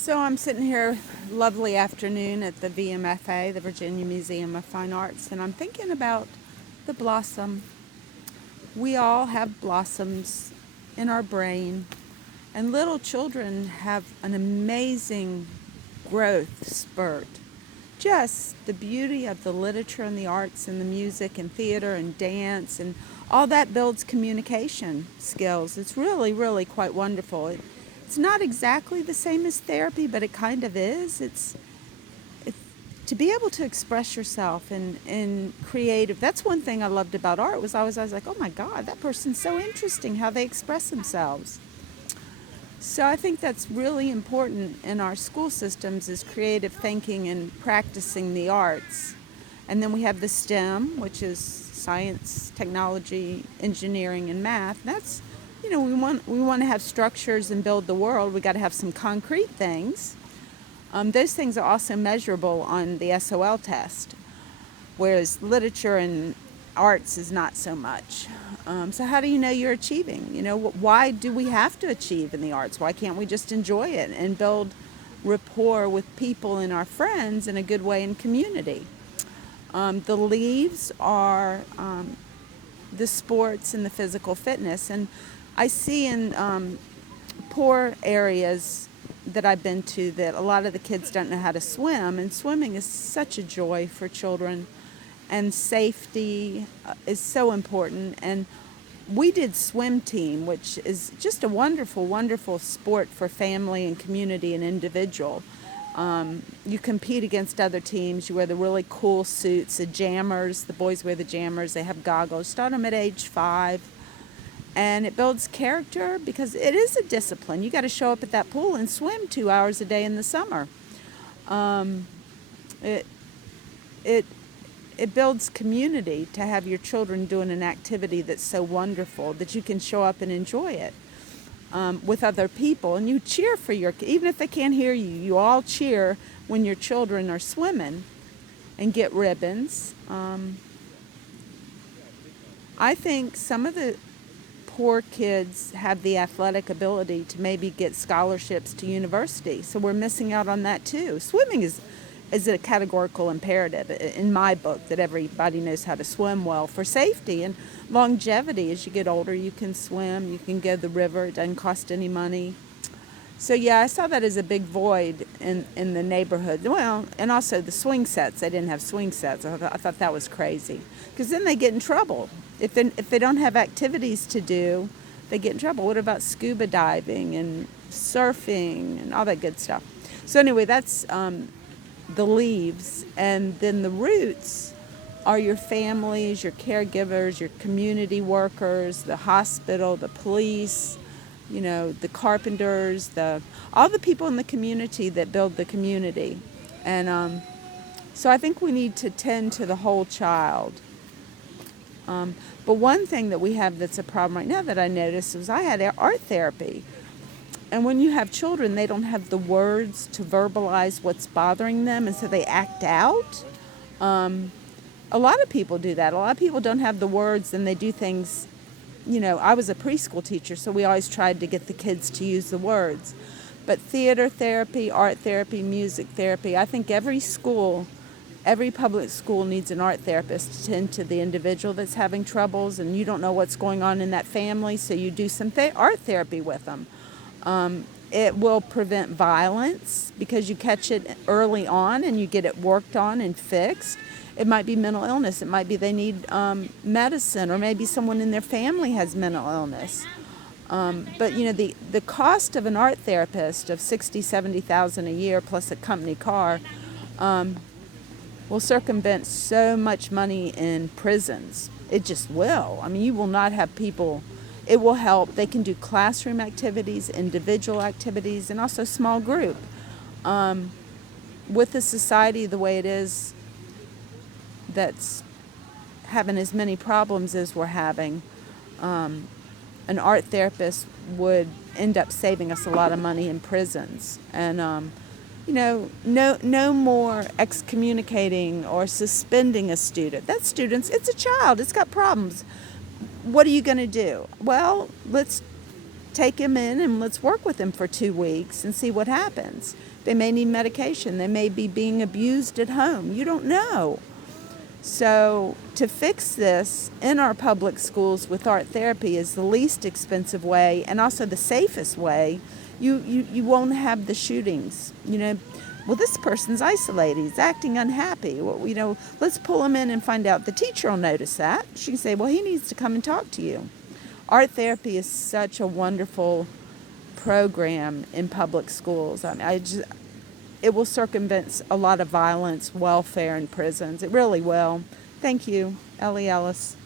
So I'm sitting here, lovely afternoon at the VMFA, the Virginia Museum of Fine Arts, and I'm thinking about the blossom. We all have blossoms in our brain, and little children have an amazing growth spurt. Just the beauty of the literature and the arts and the music and theater and dance and all that builds communication skills. It's really, really quite wonderful. It's not exactly the same as therapy, but it kind of is. It's to be able to express yourself in creative. That's one thing I loved about art was I was like, oh my God, that person's so interesting how they express themselves. So I think that's really important in our school systems is creative thinking and practicing the arts. And then we have the STEM, which is science, technology, engineering, and math. That's, we want to have structures and build the world. We got to have some concrete things. Those things are also measurable on the SOL test, whereas literature and arts is not so much. So how do you know you're achieving? Why do we have to achieve in the arts? Why can't we just enjoy it and build rapport with people and our friends in a good way in community? The leaves are the sports and the physical fitness. And I see in poor areas that I've been to that a lot of the kids don't know how to swim. And swimming is such a joy for children. And safety is so important. And we did swim team, which is just a wonderful, wonderful sport for family and community and individual. You compete against other teams. You wear the really cool suits, the jammers. The boys wear the jammers. They have goggles. Start them at age 5. And it builds character because it is a discipline. You got to show up at that pool and swim 2 hours a day in the summer. It builds community to have your children doing an activity that's so wonderful that you can show up and enjoy it with other people. And you cheer for even if they can't hear you, you all cheer when your children are swimming and get ribbons. I think some of the poor kids have the athletic ability to maybe get scholarships to university. So we're missing out on that too. Swimming is a categorical imperative in my book that everybody knows how to swim well for safety and longevity. As you get older, you can swim, you can go to the river, it doesn't cost any money. So yeah, I saw that as a big void in the neighborhood. Well, and also the swing sets, they didn't have swing sets. I thought that was crazy because then they get in trouble. If they don't have activities to do, they get in trouble. What about scuba diving and surfing and all that good stuff? So anyway, that's the leaves, and then the roots are your families, your caregivers, your community workers, the hospital, the police, the carpenters, all the people in the community that build the community. And so I think we need to tend to the whole child. But one thing that we have that's a problem right now that I noticed was I had art therapy. And when you have children, they don't have the words to verbalize what's bothering them, and so they act out. A lot of people do that. A lot of people don't have the words, and they do things. I was a preschool teacher, so we always tried to get the kids to use the words. But theater therapy, art therapy, music therapy, I think every public school needs an art therapist to tend to the individual that's having troubles, and you don't know what's going on in that family, so you do some art therapy with them. It will prevent violence because you catch it early on and you get it worked on and fixed. It might be mental illness. It might be they need medicine, or maybe someone in their family has mental illness. But the cost of an art therapist of $60,000-$70,000 a year plus a company car will circumvent so much money in prisons. It just will. I mean, you will not have people. It will help. They can do classroom activities, individual activities, and also small group. With the society the way it is, that's having as many problems as we're having, an art therapist would end up saving us a lot of money in prisons. And no more excommunicating or suspending a student. That it's a child. It's got problems. What are you going to do? Well, let's take him in and let's work with him for 2 weeks and see what happens. They may need medication. They may be being abused at home. You don't know. So to fix this in our public schools with art therapy is the least expensive way and also the safest way. You won't have the shootings. Well, this person's isolated. He's acting unhappy. Well, let's pull him in and find out. The teacher will notice that. She can say, well, he needs to come and talk to you. Art therapy is such a wonderful program in public schools. It will circumvent a lot of violence, welfare in prisons. It really will. Thank you, Ellie Ellis.